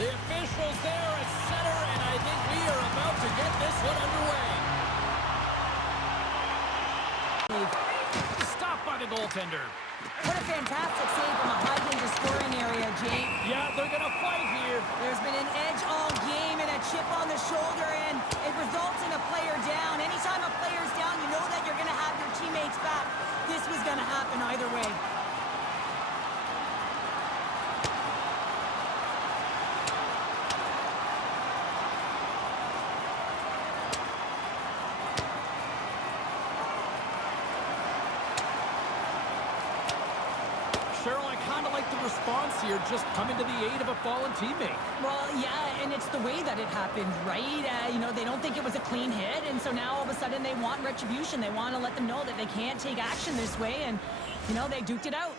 The officials there at center, and I think we are about to get this one underway. Stopped by the goaltender. What a fantastic save from a high-danger scoring area, Jake. Yeah, they're going to fight here. There's been an edge all game and a chip on the shoulder, and it results in a player down. Anytime a player's down, you know that you're going to have your teammates back. This was going to happen either way. Cheryl, I kind of like the response here, just coming to the aid of a fallen teammate. Well, yeah, and it's the way that it happened, right? You know, they don't think it was a clean hit, and so now all of a sudden they want retribution. They want to let them know that they can't take action this way, and, you know, they duked it out.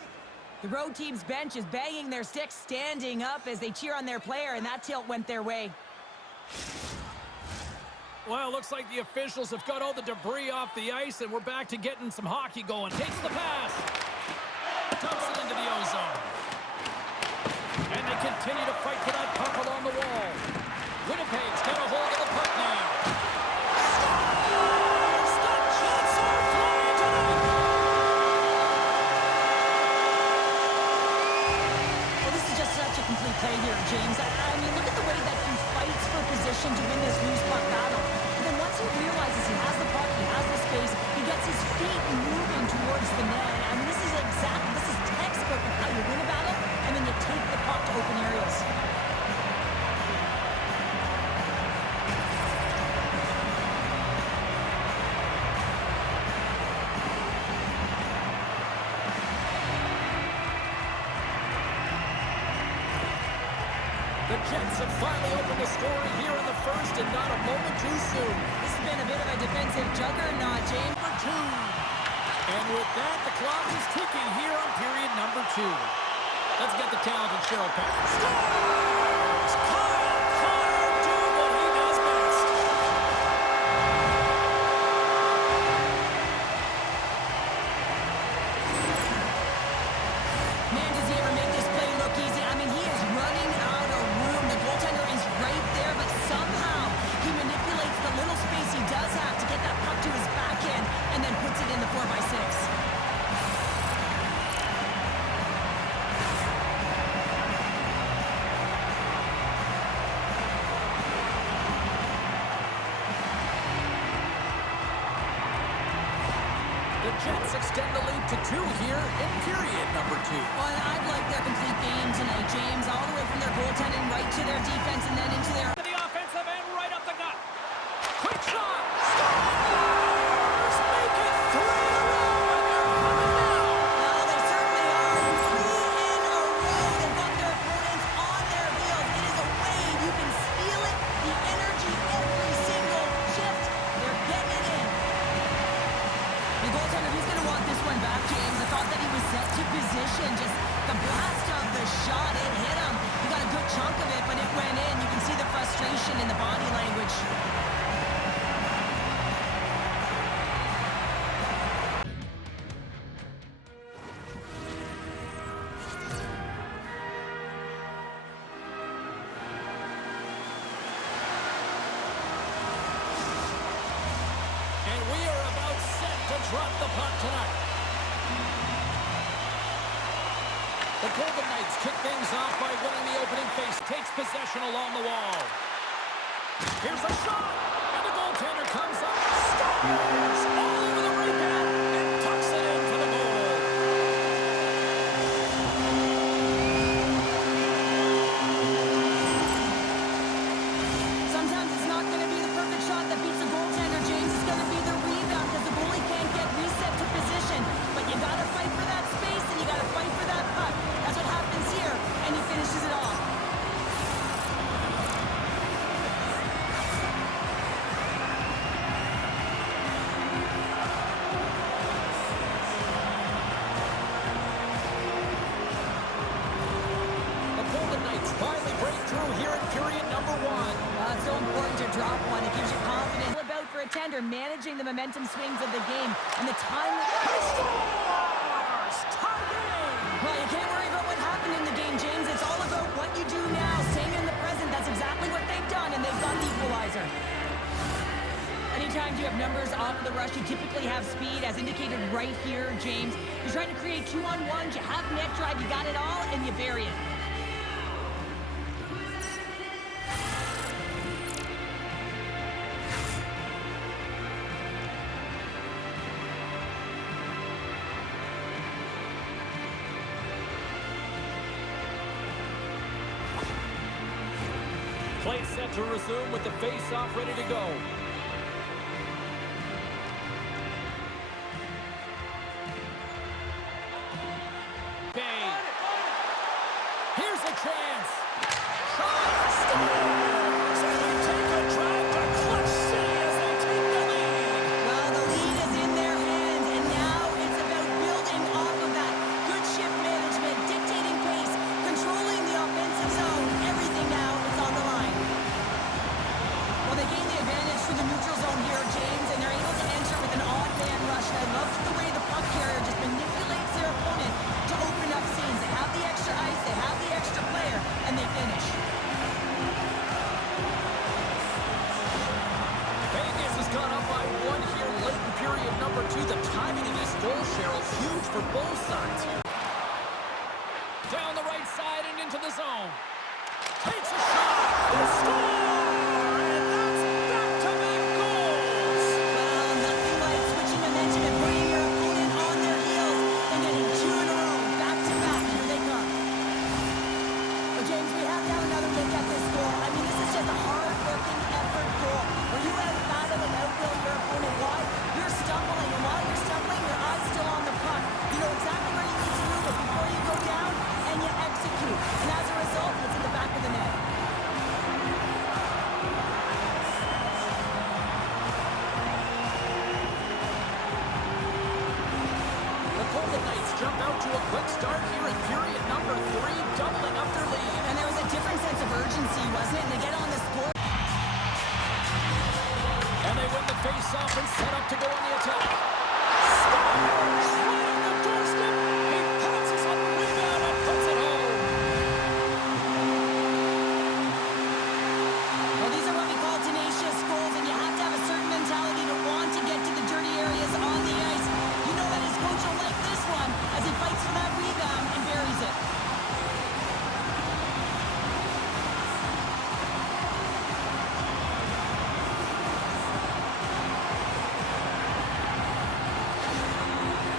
The road team's bench is banging their sticks, standing up as they cheer on their player, and that tilt went their way. Well, looks like the officials have got all the debris off the ice, and we're back to getting some hockey going. Takes the pass. Dumps it into the ozone. And they continue to fight for that puck along the wall. Winnipeg's got a hold of the puck now. Scores! The Jets are flying tonight! Well, this is just such a complete play here, James. I mean, look at the way that he fights for position to win this loose puck battle. And then once he realizes he has the puck, he has the space, he gets his feet moving towards the net. I mean, this is textbook of how you win a battle, and then you take the puck to open areas. The Jets have finally opened the scoring here in the first, and not a moment too soon. This has been a bit of a defensive juggernaut, James. Number 2. And with that, the clock is ticking here on period number 2. Let's get the talented Cheryl Peck. Scores! Kyle Carr doing what he does best. Man, does he ever make this play look easy? I mean, he is running out of room. The goaltender is right there, but somehow he manipulates the little space he does have to get that puck to his backhand and then puts it in the 4x6. The Jets extend the lead to 2 here in period number 2. Well, I'd like their complete game tonight, James, all the way from their goaltending right to their defense and then into their... To the offensive end, right up the gut. Quick shot! Scores! Make it 3 in a row, and they're coming now. Well, they certainly are. 3 in a row. They've got their opponents on their heels. It is a wave. You can feel it. The energy every single shift. They're getting it in. The goaltender, he's going to want this one back, James. I thought that he was set to position. Just the blast of the shot, it hit him. He got a good chunk of it, but it went in. You can see the frustration in the body language. And we are about set to drop the puck tonight. The Golden Knights kick things off by winning the opening face. Takes possession along the wall. Here's a shot, and the goaltender comes up. Scores! All over the rebound, and tucks it into the goal. Sometimes it's not going to be the perfect shot that beats a goaltender, James. It's going to be the rebound because the goalie can't get reset to position. But you got to fight for that space, and you got to fight for that puck. That's what happens here, and he finishes it off. The Golden Knights finally break through here in period number 1. It's so important to drop one. It gives you confidence. All about for a tender, managing the momentum swings of the game and the time. Scores! Tie game! Well, you can't worry about what happened in the game, James. It's all about what you do now, staying in the present. times you have numbers off of the rush, you typically have speed, as indicated right here, James. You're trying to create 2-on-1s, you have net drive, you got it all, and you bury it. Play set to resume with the face-off ready to go. Bay. Here's a chance. Shot. Scores! And they take a drive to Clutch City as they take the lead. Well, the lead is in their hands, and now it's about building off of that. Good shift management, dictating pace, controlling the offensive zone. Everything now is on the line. Well, they gain the advantage through the neutral zone here, James, and they're able to enter with an odd man rush. And I love the way the puck carrier just manipulates their opponent to open up scenes. They have the extra ice, they have the extra player, and they finish. Vegas has gone up by 1 here late in period number 2. The timing of this goal, Cheryl, huge for both sides here. Down the right side and into the zone. Takes a shot. They score! And that's back-to-back goals. Well, nothing like switching momentum and putting your opponent on their heels and getting 2 in a row, back-to-back. Here they come. Well, James, we have to have another look at this goal. I mean, this is just a hard-working effort goal where you out-battle and outbuild your opponent. Why? You're stumbling, and while you're stumbling, your eye's still on the puck. You know exactly where you need to move it before you go down, and you execute. And as a result, it's in the back of the net. The Golden Knights jump out to a quick start here in period number 3, doubling up their lead. And there was a different sense of urgency, wasn't it? And they get on the score. And they win the face-off and set up to go on the attack. Scores! Right on the doorstep. He pounces on the rebound and puts it home. Well, these are what we call tenacious goals, and you have to have a certain mentality to want to get to the dirty areas on the ice. You know that his coach will like this one as he fights for that rebound and buries it.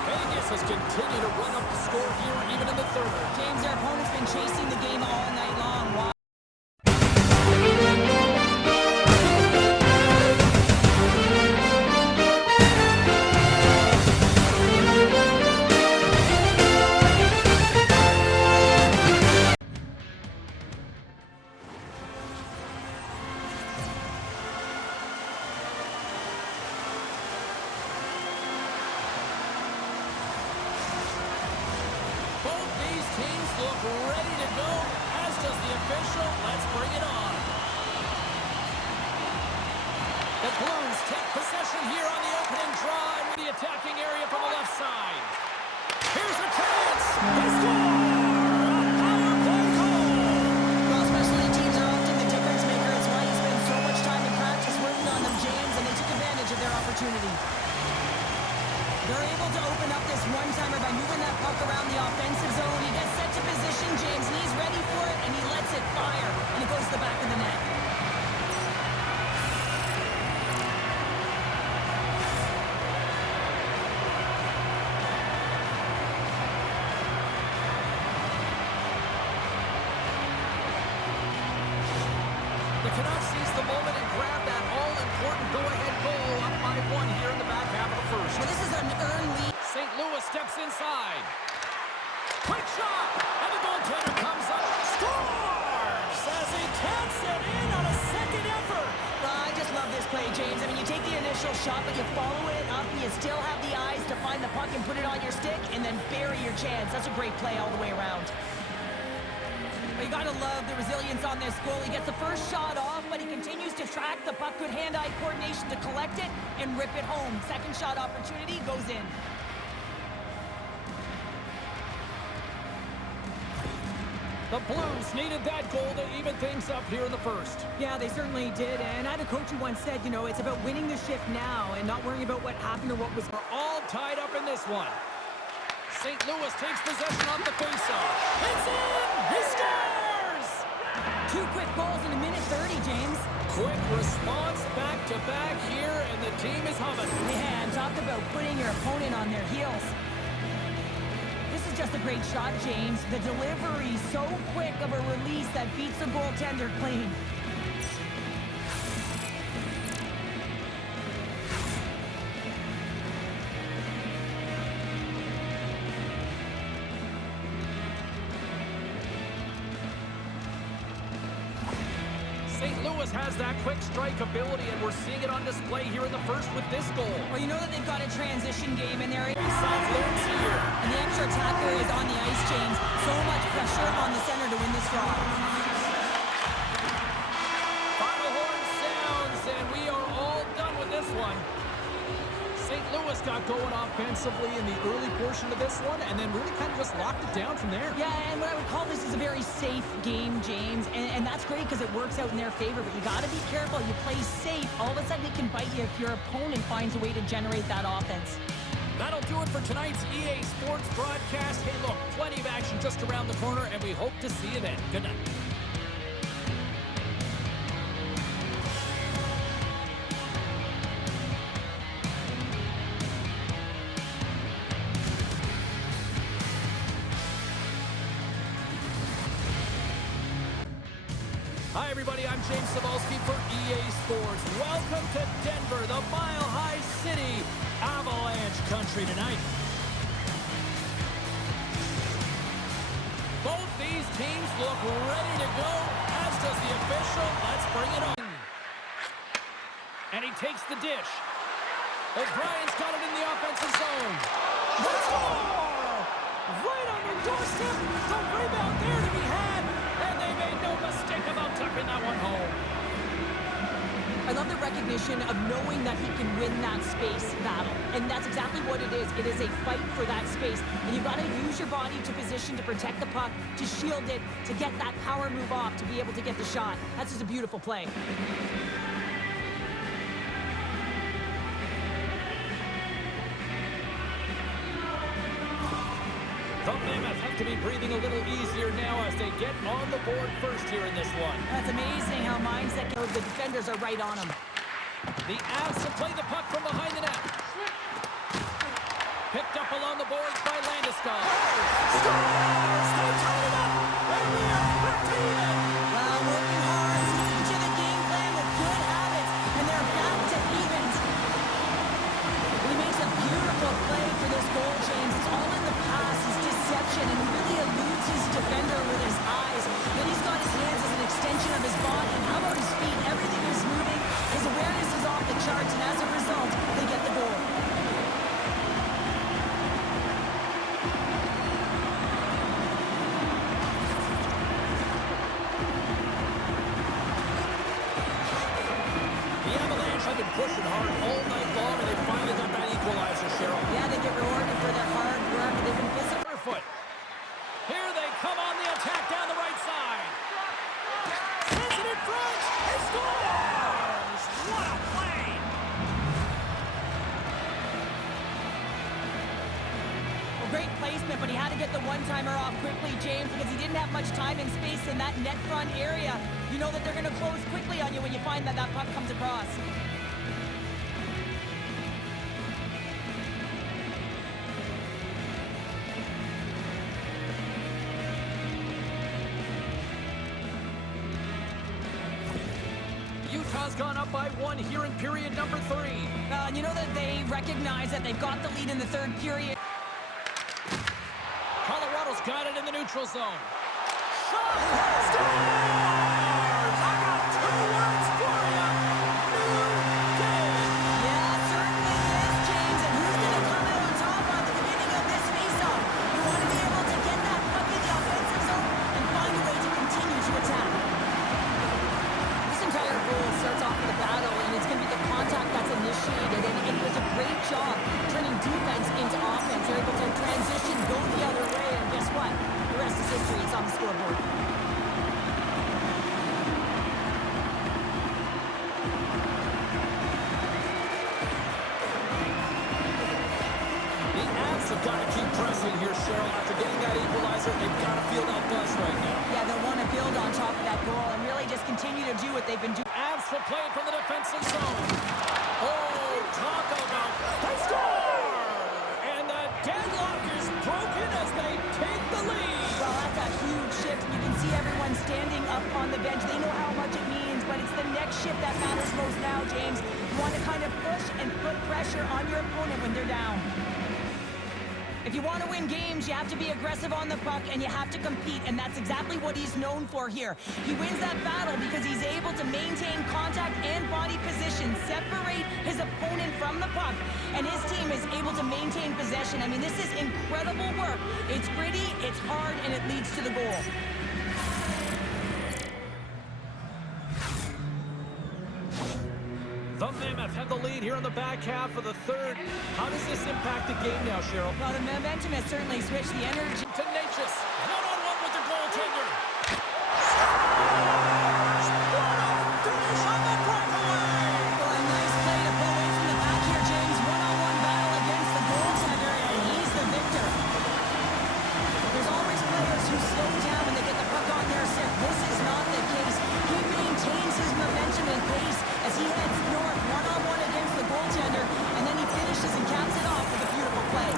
Vegas has continued to run up the score here even in the third. James, their opponent's been chasing the game all night long. Why? Both these teams look ready to go, as does the official. Let's bring it on. The Blues take possession here on the opening drive with the attacking area from the left side. Here's a chance. They score! A power play goal! Well, specialty teams are often the difference maker. It's why you spend so much time in practice working on them, James, and they took advantage of their opportunity. They're able to open up this one-timer by moving that puck around the offensive zone. He gets set to position, James, and he's ready for it, and he lets it fire, and it goes to the back of the net. The Canucks seize the moment and grab that all-important go-ahead goal up by 1 here in the back half of the first. Well, this is an earned lead. St. Louis steps inside. Quick shot! And the goaltender comes up. Scores! As he taps it in on a second effort. Well, I just love this play, James. I mean, you take the initial shot, but you follow it up, and you still have the eyes to find the puck and put it on your stick, and then bury your chance. That's a great play all the way around. But you gotta love the resilience on this goal. He gets the first shot off, but he continues to track the puck. Good hand-eye coordination to collect it and rip it home. Second shot opportunity goes in. The The Blues needed that goal to even things up here in the first. Yeah, they certainly did. And I had a coach who once said, you know, it's about winning the shift now and not worrying about what happened or what was. We're all tied up in this one. St. Louis takes possession off the faceoff. It's in! He scores! 2 quick goals in a minute 30, James. Quick response back-to-back here, and the team is humming. Man, talk about putting your opponent on their heels. This is just a great shot, James. The delivery so quick of a release that beats the goaltender clean. St. Louis has that quick strike ability, and we're seeing it on display here in the first with this goal. Well, you know that they've got a transition game in there. South Loans here. And the extra attacker is on the ice, James. So much pressure on the center to win this draw. Final horn sounds, and we are all done with this one. St. Louis got going offensively in the early portion of this one, and then really kind of just locked it down from there. Yeah, and what I would call this is a very safe game, James. And that's great because it works out in their favor, but you got to be careful. You play safe. All of a sudden, it can bite you if your opponent finds a way to generate that offense. That'll do it for tonight's EA Sports broadcast. Hey, look, plenty of action just around the corner, and we hope to see you then. Good night. Hi, everybody. I'm James Cebulski for EA Sports. Welcome to Denver, the Mile High City, Avalanche country tonight. Both these teams look ready to go, as does the official. Let's bring it on. And he takes the dish. O'Brien's got it in the offensive zone. Let's go! Right on the doorstep. The rebound there to be had. And they made no mistake about tucking that one home. I love the recognition of knowing that he can win that space battle. And that's exactly what it is. It is a fight for that space. And you've got to use your body to position to protect the puck, to shield it, to get that power move off, to be able to get the shot. That's just a beautiful play. The Mammoth have to be breathing a little easier now as they get on the board first here in this one. That's amazing how mindset goes. The defenders are right on him. The Avs to play the puck from behind the net. Picked up along the boards by Landeskog. Scores! They tied it up! And we are back to even! Well, working hard, sticking to the game plan with good habits, and they're back to evens. He makes a beautiful play for this goal, James. It's all in the pass, his deception, and he really eludes his defender with his eyes. Then he's got his hands as an extension of his body, and how about his feet? Everything is moving. His awareness is off the charts, and as a result, they get the goal. The Avalanche have been pushing hard all night long, and they finally got that equalizer, Cheryl. Yeah, they get rewarded for their hard work, and they've been physical. Foot. Here they come on the attack down the right side. Sends it in front. He scores! What a play! Well, great placement, but he had to get the one-timer off quickly, James, because he didn't have much time and space in that net front area. You know that they're going to close quickly on you when you find that that puck comes across. Utah's gone up by 1 here in period number 3. And you know that they recognize that they've got the lead in the third period. Colorado's got it in the neutral zone. Shot! Scores! I got 2 words for you. New day. Yeah, it certainly is, James. And who's going to come out on top at the beginning of this faceoff? You want to be able to get that puck in the offensive zone and find a way to continue to attack. This entire goal starts off with a battle, and it's going to be the contact that's initiated. And it was a great job turning defense into offense. They're able to transition, go the other way. away, and guess what? The rest is history. It's on the scoreboard. Have got to keep pressing here, Cheryl. After getting that equalizer, they've got to feel that buzz right now. Yeah, they'll want to build on top of that goal and really just continue to do what they've been doing. Avs will play it from the defensive zone. Oh, talk about they score! And the deadlock is broken as they take the lead. Well, that's a huge shift. You can see everyone standing up on the bench. They know how much it means, but it's the next shift that matters most now, James. You want to kind of push and put pressure on your opponent when they're down. If you want to win games, you have to be aggressive on the puck and you have to compete, and that's exactly what he's known for here. He wins that battle because he's able to maintain contact and body position, separate his opponent from the puck, and his team is able to maintain possession. I mean, this is incredible work. It's gritty, it's hard, and it leads to the goal. The Mammoth have the lead here in the back half of the third. How does this impact the game now, Cheryl? Well, the momentum has certainly switched. The energy. Tenacious. One-on-one with the goaltender. Finish on the breakaway. Well, a nice play to pull away from the back here, James. One-on-one battle against the goaltender, and he's the victor. There's always players who slow down when they get the puck on their stick. This is not the case. He maintains his momentum and pace as he heads north, one-on-one against the goaltender, and then he finishes and caps it off with a beautiful play.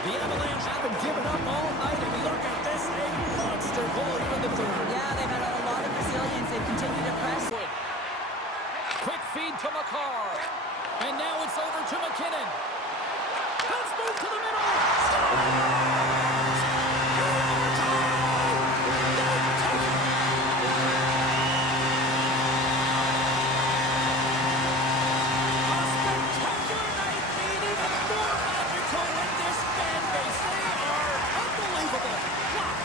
The Avalanche haven't given up all night, and look at this, a monster goal here in the third. Yeah, they've had a lot of resilience. They've continued to press. Quick feed to McCarr. And now it's over to McKinnon. Let's move to the middle. Scores! In overtime! They take it! A spectacular night made even more magical in this fan base. They are unbelievable. Wow.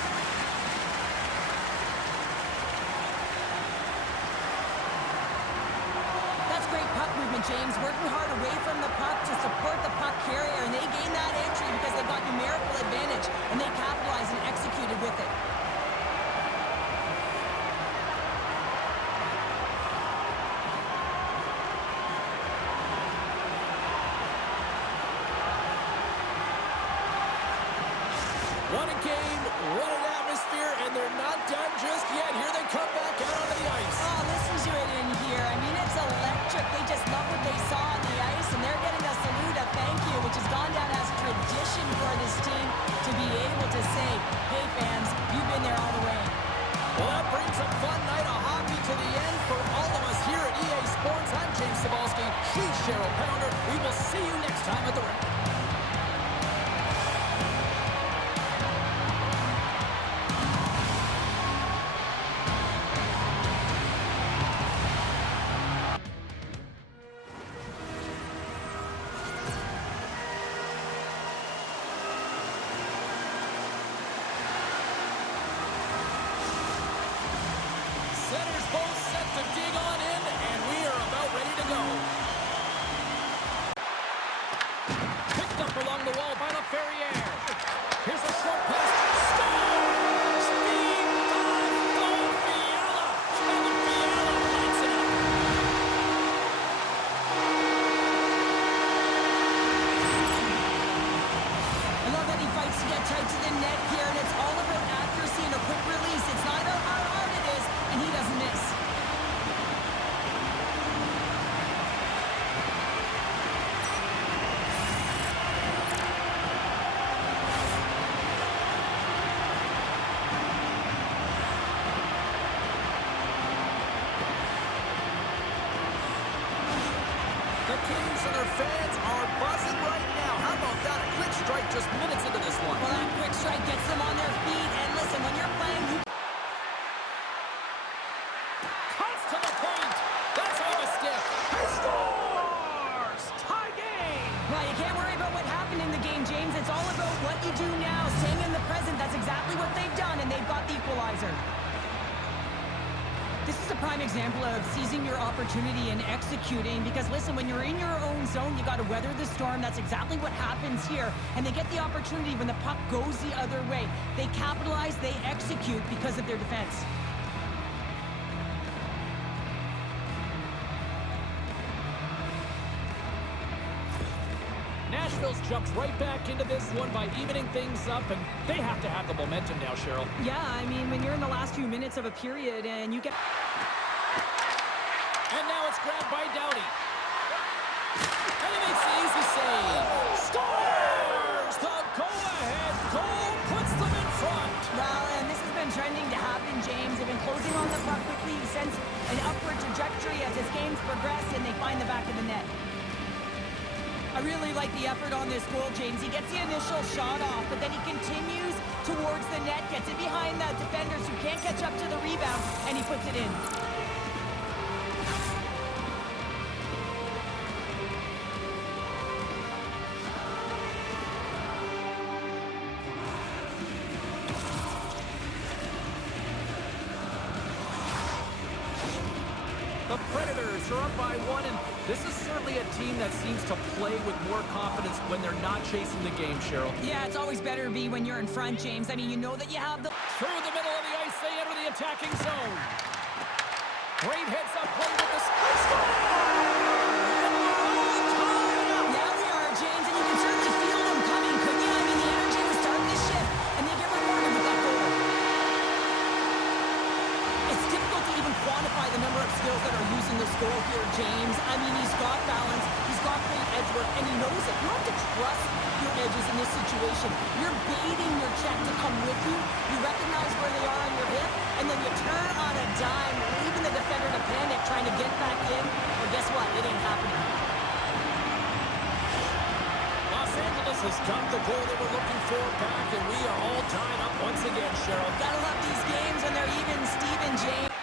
That's great puck movement, James. Working hard away from the puck to support the puck carrier, and they gained that entry because they got numerical advantage, and they capitalized and executed with it. What a game, what an atmosphere, and they're not done just yet. Here they come back out onto the ice. Oh, listen to it in here. I mean, it's electric. They just love what they saw on the ice, and they're getting a salute, a thank you, which has gone down as tradition for this team to be able to say, hey, fans, you've been there all the way. Well, that brings a fun night of hockey to the end for all of us here at EA Sports. I'm James Cybulski. She's Cheryl Pounder. We will see you next time at the rink. Center's both set to dig on in, and we are about ready to go. Picked up along the wall by LaFerriere. Here's a short pass. Scores! Speed 5 goal Fiala. Kevin Fiala lights it up. I love that he fights to get tight to the net here, and it's all about accuracy and a quick release. It's not about how hard it is, and he doesn't miss. The Kings and their fans are buzzing right now. How about that? A quick strike just minutes into this one. Well, that quick strike gets them on their feet, and listen, when you're playing, you Cuts to the paint. That's off a stick. He scores! Tie game. well, you can't worry about what happened in the game, James. It's all about what you do now, staying in the present. That's exactly what they've done, and they've got the equalizer. This is a prime example of seizing your opportunity and executing because, listen, when you're in your own zone, you got to weather the storm. That's exactly what happens here. And they get the opportunity when the puck goes the other way. They capitalize, they execute because of their defense. Nashville's jumped right back into this one by evening things up, and they have to have the momentum now, Cheryl. Yeah, I mean, when you're in the last few minutes of a period and you get... And now it's grabbed by Doughty. And he makes the easy save. Scores! The go-ahead goal puts them in front. Well, and this has been trending to happen, James. They've been closing on the puck quickly since an upward trajectory as his games progress, and they find the back of the net. I really like the effort on this goal, James. He gets the initial shot off, but then he continues towards the net, gets it behind the defenders who can't catch up to the rebound, and he puts it in. The Predators are up by one, and this is certainly a team that seems to play with more confidence when they're not chasing the game, Cheryl. Yeah, it's always better to be when you're in front, James. I mean, you know that you have the... Through the middle of the ice, they enter the attacking zone. Great heads-up play with the score! Yeah, we are, James, and you can certainly feel them coming, couldn't you? I mean, the energy was starting to shift, and they get rewarded with that goal. It's difficult to even quantify the number of skills that are using this goal here, James. I mean, he's got balance, he's got great edge work, and he knows it. You have to trust your edges in this situation. You're baiting your check to come with you. You recognize where they are on your hip, and then you turn on a dime, leaving the defender to panic, trying to get back in. Well, guess what? It ain't happening. Los Angeles has got the goal they were looking for back, and we are all tied up once again, Cheryl. Gotta love these games when they're even, Steven, James.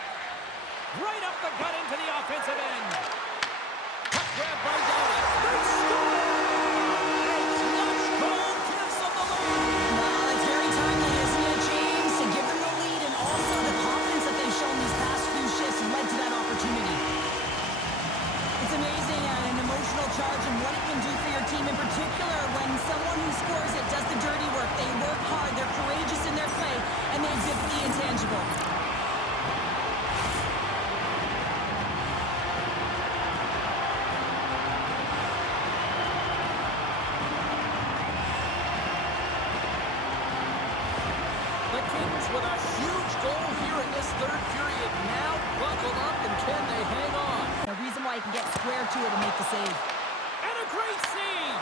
Right up the gut into the offensive end. Puck grab by Doughty. They score! A clutch goal gives them the lead. Well, it's very timely, isn't it, James? To give them the lead and also the confidence that they've shown these past few shifts led to that opportunity. It's amazing an emotional charge and what it can do for your team in particular when someone who scores it does the dirty work. They work hard, they're courageous in their play, and they exhibit the intangible. The Kings with a huge goal here in this third period. Now buckle up, and can they hang on? The reason why he can get square to it and make the save. And a great save!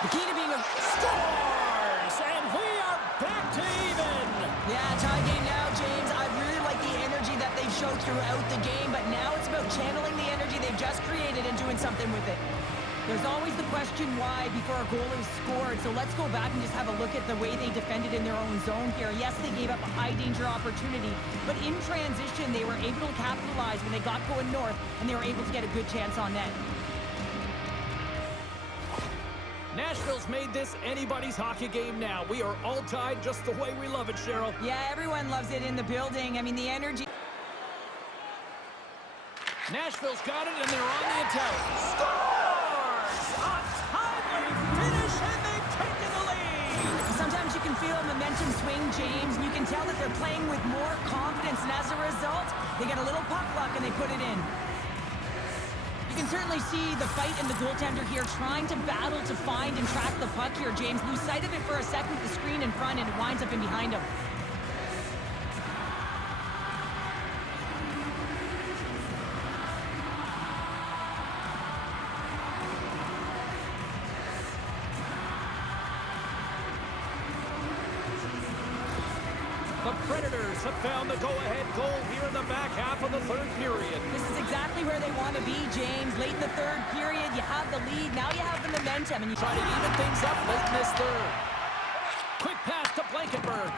The key to being a... Scores! And we are back to even! Yeah, tie game now, James. I really like the energy that they've showed throughout the game, but now it's about channeling the energy they've just created and doing something with it. There's always the question why before a goal is scored, so let's go back and just have a look at the way they defended in their own zone here. Yes, they gave up a high-danger opportunity, but in transition, they were able to capitalize when they got going north, and they were able to get a good chance on net. Nashville's made this anybody's hockey game now. We are all tied just the way we love it, Cheryl. Yeah, everyone loves it in the building. I mean, the energy... Nashville's got it, and they're on the attack. Scores! A timely finish, and they've taken the lead! Sometimes you can feel momentum swing, James, and you can tell that they're playing with more confidence, and as a result, they get a little puck luck and they put it in. You can certainly see the fight in the goaltender here, trying to battle to find and track the puck here, James. Lose sight of it for a second with the screen in front, and it winds up in behind him. The Predators have found the go-ahead goal here in the back half of the third period. This is exactly where they want to be, James. Late in the third period, you have the lead. Now you have the momentum. And you try to even things up late in this third. Quick pass to Blankenberg.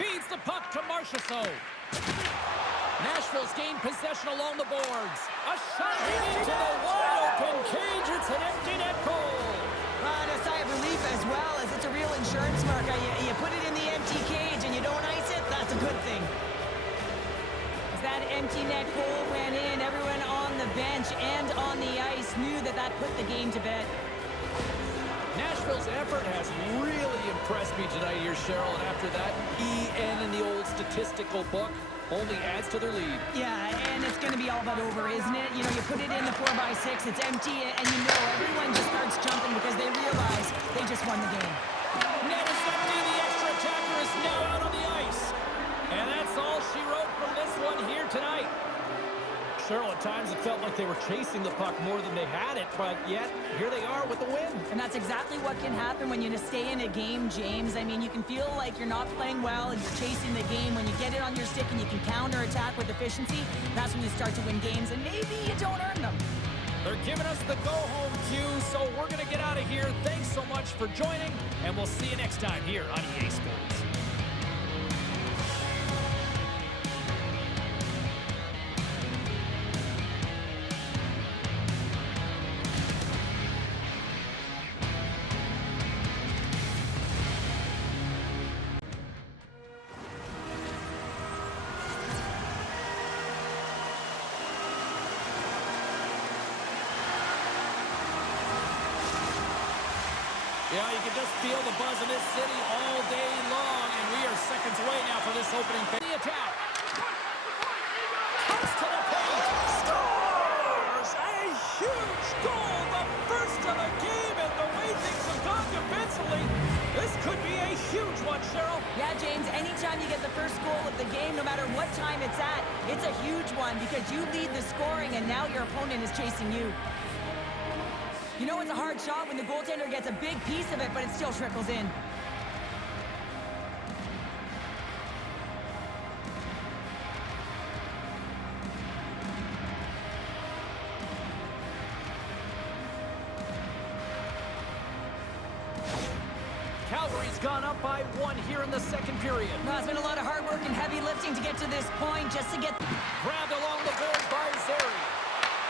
Feeds the puck to Marchessault. Nashville's gained possession along the boards. A shot into the wide-open cage. It's an empty net goal. And a sigh of relief as well, as it's a real insurance marker. You put it in the empty cage and you don't ice it, that's a good thing. As that that empty net goal went in, everyone on the bench and on the ice knew that that put the game to bed. Nashville's effort has really impressed me tonight here, Cheryl, and after that, EN in the old statistical book only adds to their lead. Yeah, and it's going to be all but over, isn't it? You know, you put it in the 4x6, it's empty, and you know everyone just starts jumping because they realize they just won the game. Net is empty, the extra attacker is now out on the ice. And that's all she wrote from this one here tonight. Cheryl, at times it felt like they were chasing the puck more than they had it, but yet here they are with the win. And that's exactly what can happen when you stay in a game, James. I mean, you can feel like you're not playing well and you're chasing the game. When you get it on your stick and you can counterattack with efficiency, that's when you start to win games, and maybe you don't earn them. They're giving us the go-home cue, so we're going to get out of here. Thanks so much for joining, and we'll see you next time here on EA Sports. Yeah, you can just feel the buzz in this city all day long, and we are seconds away now for this opening phase. The attack. Comes to the paint. Scores! A huge goal, the first of the game, and the way things have gone defensively, this could be a huge one, Cheryl. Yeah, James, anytime you get the first goal of the game, no matter what time it's at, it's a huge one because you lead the scoring, and now your opponent is chasing you. You know it's a hard shot when the goaltender gets a big piece of it, but it still trickles in. Calgary's gone up by 1 here in the second period. No, it's been a lot of hard work and heavy lifting to get to this point, just to get... Grabbed along the boards by Zeri.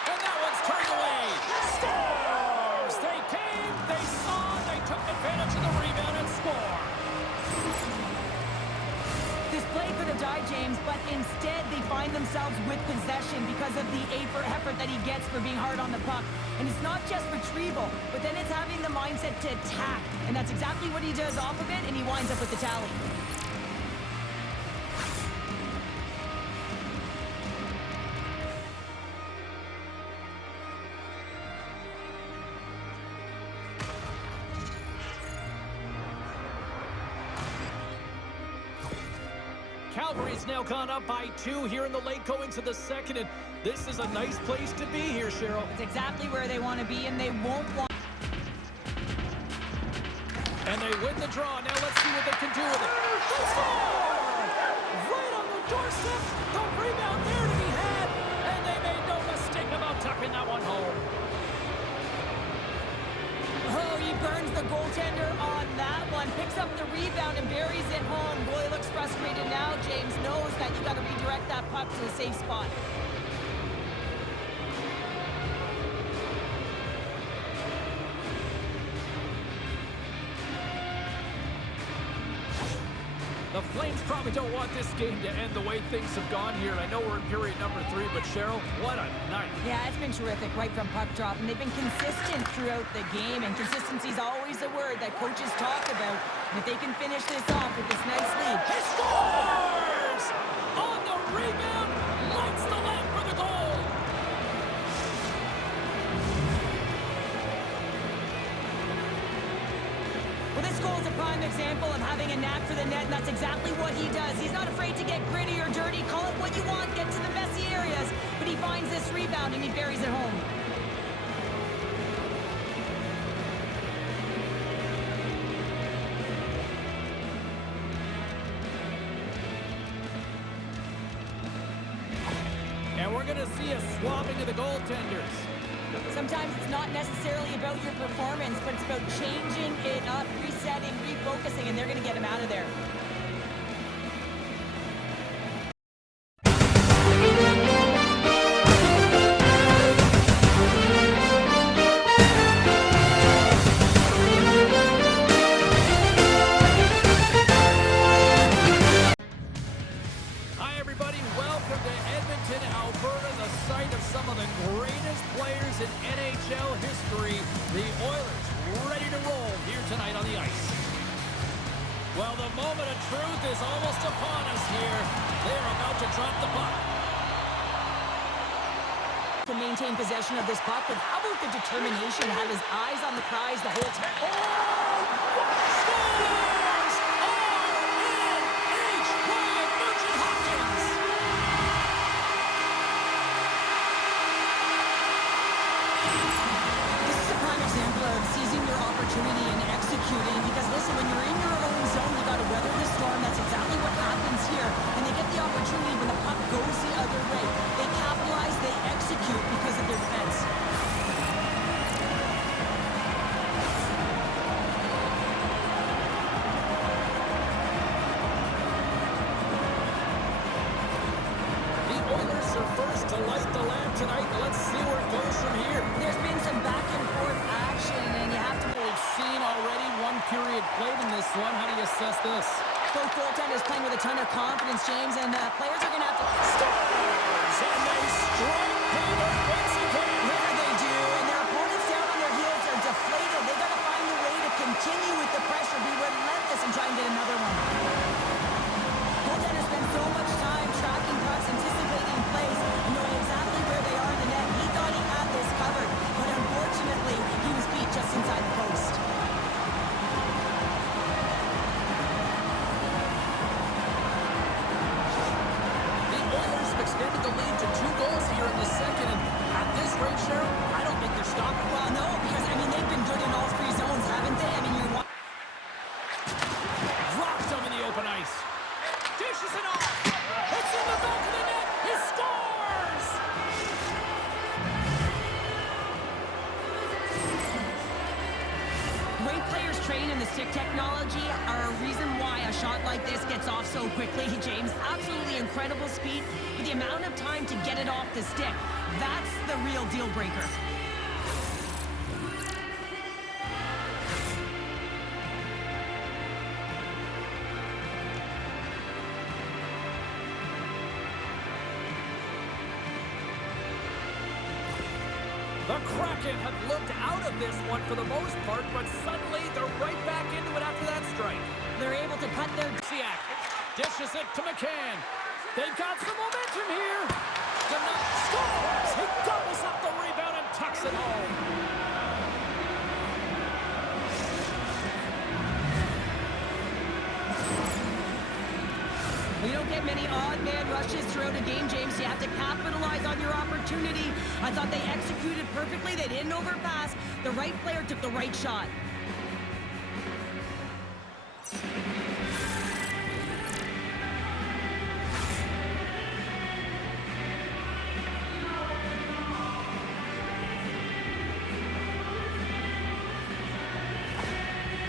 And that one's turned away. Scores! They came, they saw, they took advantage of the rebound and score. This play could have died, James, but instead they find themselves with possession because of the effort that he gets for being hard on the puck. And it's not just retrieval, but then it's having the mindset to attack. And that's exactly what he does off of it, and he winds up with the tally. Calgary's now gone up by 2 here in the late going to the second, and this is a nice place to be here, Cheryl. It's exactly where they want to be, and they won't want... And they win the draw. Now let's see what they can do with it. They score! Right on the doorstep. The rebound there to be had, and they made no mistake about tucking that one home. Oh, he burns the goaltender on that one. Picks up the rebound and buries it home. Boy, looks frustrated now. James knows that you got to redirect that puck to a safe spot. The Flames probably don't want this game to end the way things have gone here. I know we're in period number 3, but Cheryl, what a night. Yeah, it's been terrific right from puck drop, and they've been consistent throughout the game, and consistency is always a word that coaches talk about. And if they can finish this off with this nice lead. He scores! On the rebound, lights the lamp for the goal. Well, this goal is a prime example of having a knack for the net, and that's exactly what he does. He's not afraid to get gritty or dirty. Call it what you want, get to the messy areas, but he finds this rebound and he buries it home. And we're going to see a swapping of the goaltenders. Sometimes it's not necessarily about your performance, but it's about changing it up, resetting, refocusing, and they're going to get him out of there. Hi, everybody. Welcome to Edmonton. NHL history. The Oilers ready to roll here tonight on the ice. Well, the moment of truth is almost upon us here. They're about to drop the puck. To maintain possession of this puck, but how about the determination to have his eyes on the prize the whole time? Oh! Scores! R-N-H! Ryan Nugent-Hopkins! This is a prime example of seizing your opportunity and executing, because listen, when you're in your own zone, you got to weather the storm. That's exactly what happens here. And they get the opportunity when the puck goes the other way. They capitalize, they execute because of their defense. The Oilers are first to light the lamp tonight. Let's see where it goes from here. There's been some back and forth action, and you have to... We've seen already one period played in this one. How do you assess this? Both goaltenders playing with a ton of confidence, James, and players are going to have to... Scores! And they strike Taylor once again. There they do, and their opponents down on their heels are deflated. They got to find a way to continue with the pressure, be relentless, and try and get another one. Goaltenders spend so much time tracking pucks, anticipating plays, and knowing exactly where they are in the net. He thought he had this covered, but unfortunately, he was beat just inside the post. Extended the lead to 2 goals here in the second, and at this rate, Cheryl, I don't think they're stopping. Well, no, because, I mean, they've been good in all 3 zones, haven't they? I mean, you're... Drops him in the open ice. Dishes it off. It's in the back of the net. He scores! Great players train in the stick technology are a reason why a shot like this gets off so quickly, James. Absolutely incredible speed, but the amount of time to get it off the stick, that's the real deal breaker. The Kraken have looked out of this one for the most part, but suddenly they're right back into it after that strike. They're able to cut their... Siak dishes it to McCann. They've got some momentum here. Canucks scores. He gobbles up the rebound and tucks it home. You don't get many odd man rushes throughout a game, James. You have to capitalize on your opportunity. I thought they executed perfectly. They didn't overpass. The right player took the right shot.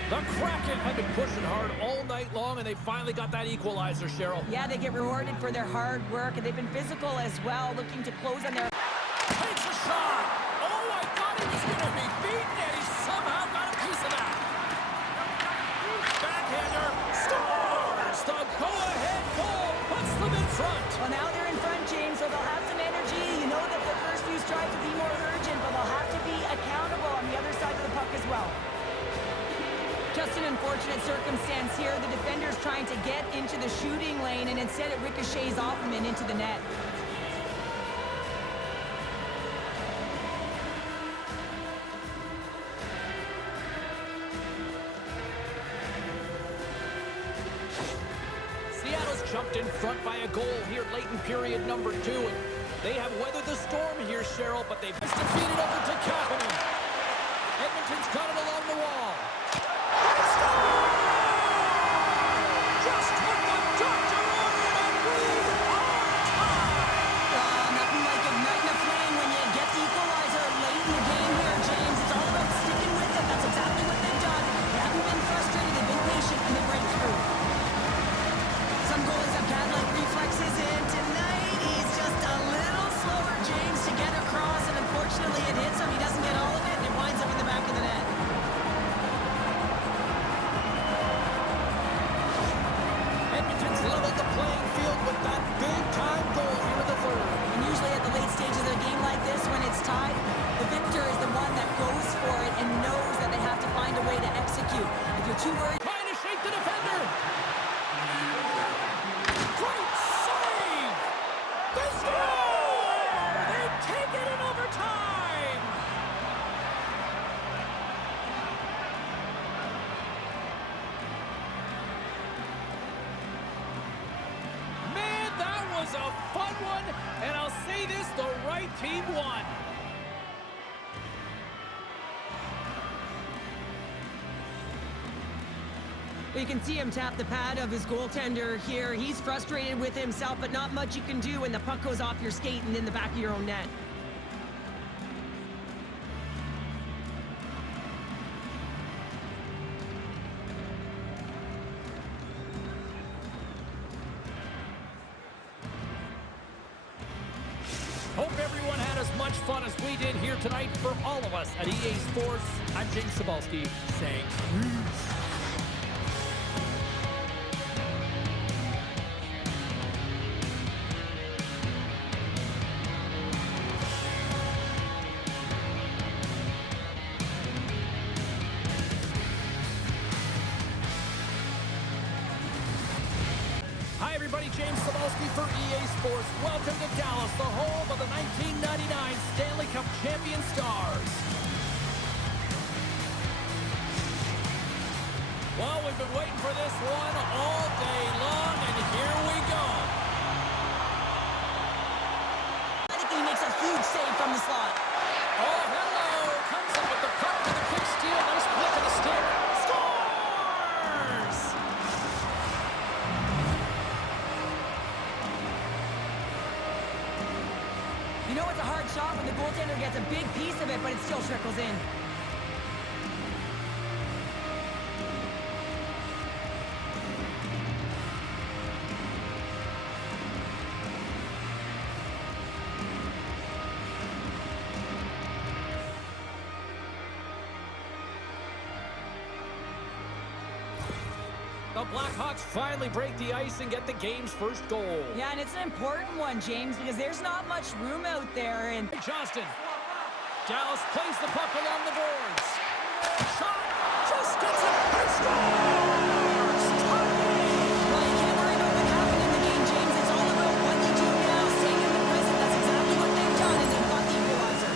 The Kraken have been pushing hard all night long, and they finally got that equalizer, Cheryl. Yeah, they get rewarded for their hard work, and they've been physical as well, looking to close on their... Takes a shot. Oh, I thought he was going to be beaten, and he somehow got a piece of that. Backhander scores. The go-ahead goal puts them in front. Well, now they're in front, James, so they'll have some energy. You know that the first few strides will be more urgent, but they'll have to be accountable on the other side of the puck as well. Just an unfortunate circumstance here. The defender's trying to get into the shooting lane, and instead it ricochets off him and into the net. Seattle's jumped in front by a goal here late in period number 2. And they have weathered the storm here, Cheryl, but they've just defeated over to Kapanen. Edmonton's got it along the wall. Just when the doctor ordered and we are tied. Nothing like igniting a flame when you get the equalizer late in the game here, James. It's all about sticking with it. That's exactly what they've done. They haven't been frustrated. They've been patient, and they break through. Some goalies have cat-like reflexes, and tonight he's just a little slower, James, to get across, and unfortunately it hits him. He doesn't get all of it, and it winds up in the back of the net. Edmonton's leveled the playing field with that big-time goal here in the third. And usually at the late stages of a game like this, when it's tied, the victor is the one team won. You can see him tap the pad of his goaltender here. He's frustrated with himself, but not much you can do when the puck goes off your skate and in the back of your own net. Hope everyone had as much fun as we did here tonight. For all of us at EA Sports, I'm James Cybulski saying peace. Hi everybody, James Cybulski for EA Sports. Welcome to Dallas, the home of the 1999 Stanley Cup champion Stars. Well, we've been waiting for this one all day long, and here we go. I think he makes a huge save from the slot. Oh, hello! Comes up with the puck with a quick steal. Nice flick of the stick. Scores! You know it's a hard shot when the goaltender gets a big piece of it, but it still trickles in. The Blackhawks finally break the ice and get the game's first goal. Yeah, and it's an important one, James, because there's not much room out there. And Johnston. Dallas plays the puck along the boards. Shot. Just gets it. And scores! well, you can't worry about what happened in the game, James. It's all about what they do now, staying in the present. That's exactly what they've done, and they've got the equalizer.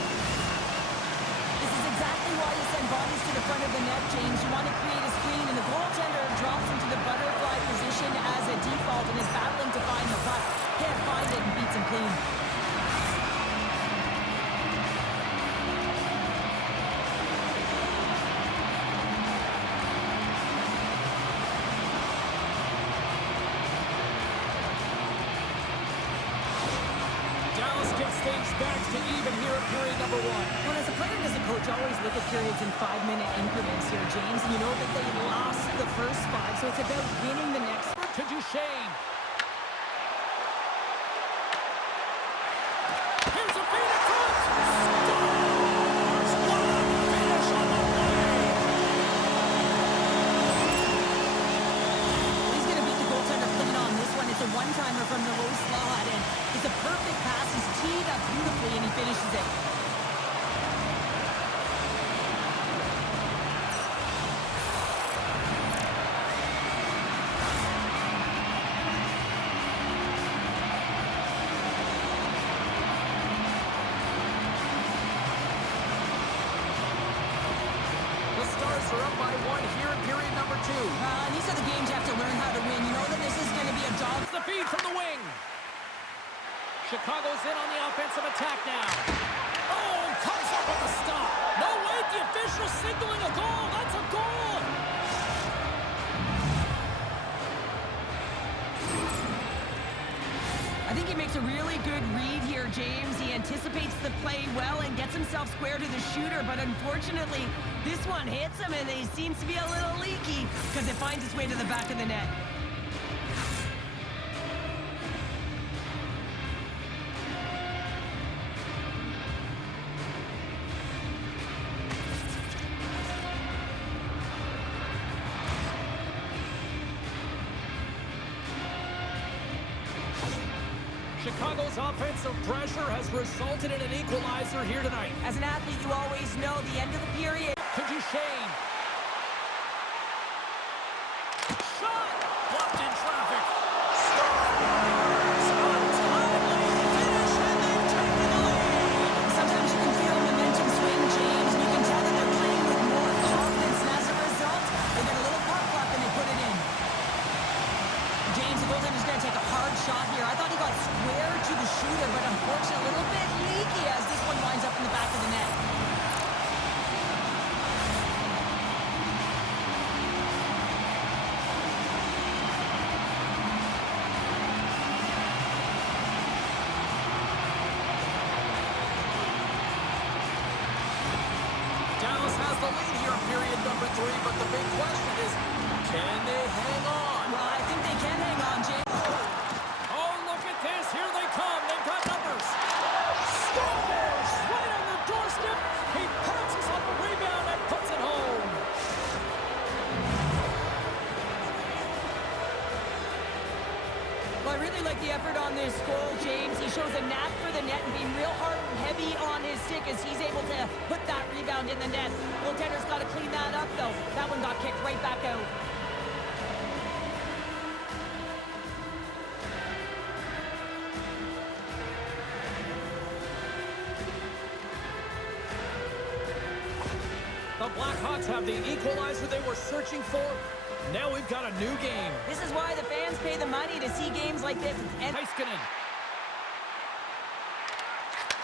This is exactly why you send bodies to the front of the net, James. You want to create a screen, and the goaltender drops into the butterfly position as a default and is battling to find the puck. Can't find it and beats him clean. Dallas gets things back to even here at period number one. Well, as a player and as a coach, I always look at periods in 5-minute increments here, James. And you know that they lost the first 5, so it's about winning the next. To Duchesne. Here's a feed in front. Scores! What a finish on the play! He's going to beat the goaltender clean on this one. It's a one-timer from the low slot, and it's a perfect pass. He's teed up beautifully, and he finishes it. The Stars are up by 1 here in period number 2. And these are the games you have to learn how to win. You know that this is going to be a job. The feed from the wing. Chicago's in on the offensive attack now. Oh, comes up with a stop. No, wait, the official signaling a goal. That's a goal. I think he makes a really good read here, James. He anticipates the play well and gets himself square to the shooter, but unfortunately, this one hits him, and he seems to be a little leaky because it finds its way to the back of the net. Chicago's offensive pressure has resulted in an equalizer here tonight. As an athlete, you always know the end of the period. To Duchesne. Shot! Blocked in traffic. Scores! Untimely finish, and they've taken the lead. Sometimes you can feel momentum swing, James, and you can tell that they're playing with more confidence, and as a result, they get a little puck luck and they put it in. James, the goaltender's going to take a hard shot here. I thought he got square to the shooter, but unfortunately, a little bit leaky three, but the big question is, can they hang on? Well, I think they can hang on, James. Oh, look at this. Here they come. They've got numbers. Scores! Right on the doorstep. He pounces on the rebound and puts it home. Well, I really like the effort on this goal, James. He shows a knack for the net and being real hard and heavy on his stick as he's able to put that rebound in the net. Goaltender's got to clean that up, though. That one got kicked right back out. The Blackhawks have the equalizer they were searching for. Now we've got a new game. This is why the fans pay the money to see games like this. And Heiskanen.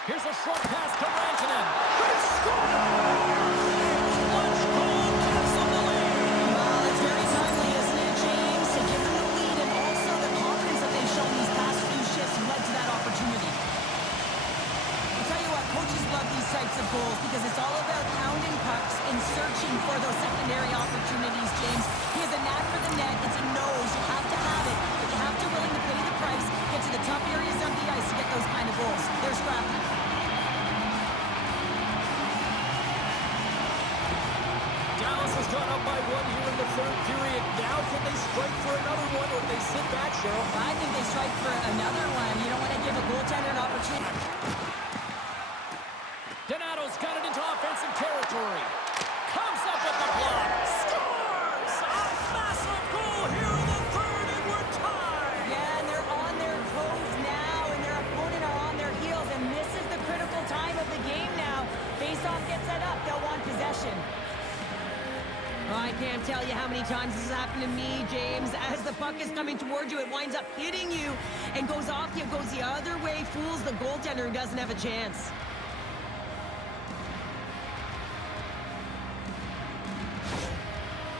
Here's a short pass to Rantanen. They score! Clutch goal gives them the lead. well, it's very timely, isn't it, James? To give them the lead and also the confidence that they've shown these past few shifts led to that opportunity. I'll tell you what, coaches love these types of goals because it's all about pounding pucks and searching for those secondary opportunities, James. He has a knack for the net. It's a nose. You have to have it, but you have to willing to pay the price, get to the top areas of the ice to get those kind of goals. They're scrappy. Dallas has gone up by one here in the third period. Now can they strike for another one or they sit back, Cheryl? I think they strike for another one. You don't want to give a goaltender an opportunity. Donato's got it into offensive territory. Comes up with the block. Scores! A massive goal here in the third, and we're tied. Yeah, and they're on their toes now, and their opponent are on their heels, and this is the critical time of the game now. Face-off gets set up. They'll want possession. Oh, I can't tell you how many times this has happened to me, James. As the puck is coming towards you, it winds up hitting you and goes off you, goes the other way, fools the goaltender who doesn't have a chance.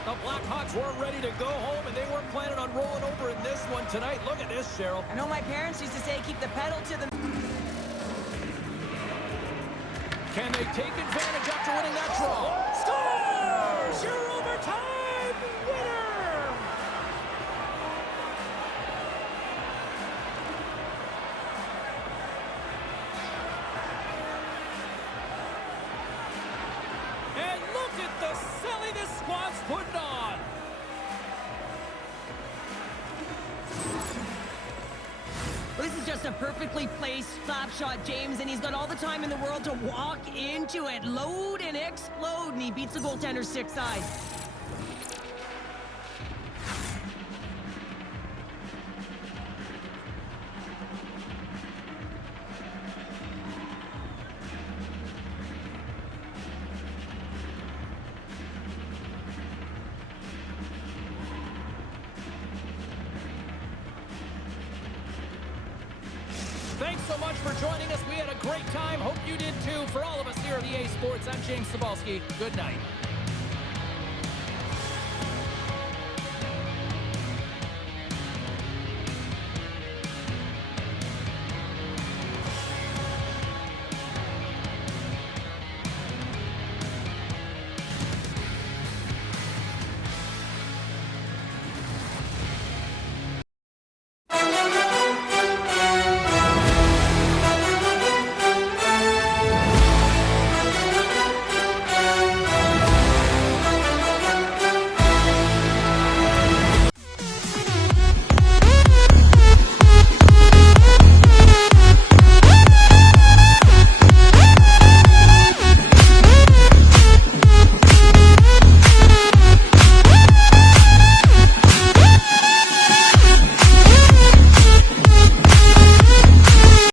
The Blackhawks weren't ready to go home, and they weren't planning on rolling over in this one tonight. Look at this, Cheryl. I know my parents used to say, keep the pedal to the... Can they take advantage after winning that draw? Scores! Your overtime winner! And look at the silly this squad's putting on! Well, this is just a perfectly placed slap shot, James, and he's got all the time in the world to walk into it, load and explode, and he beats the goaltender stick side. Thanks so much for joining us. We had a great time. Hope you did too. For all of us here at EA Sports, I'm James Cebulski. Good night.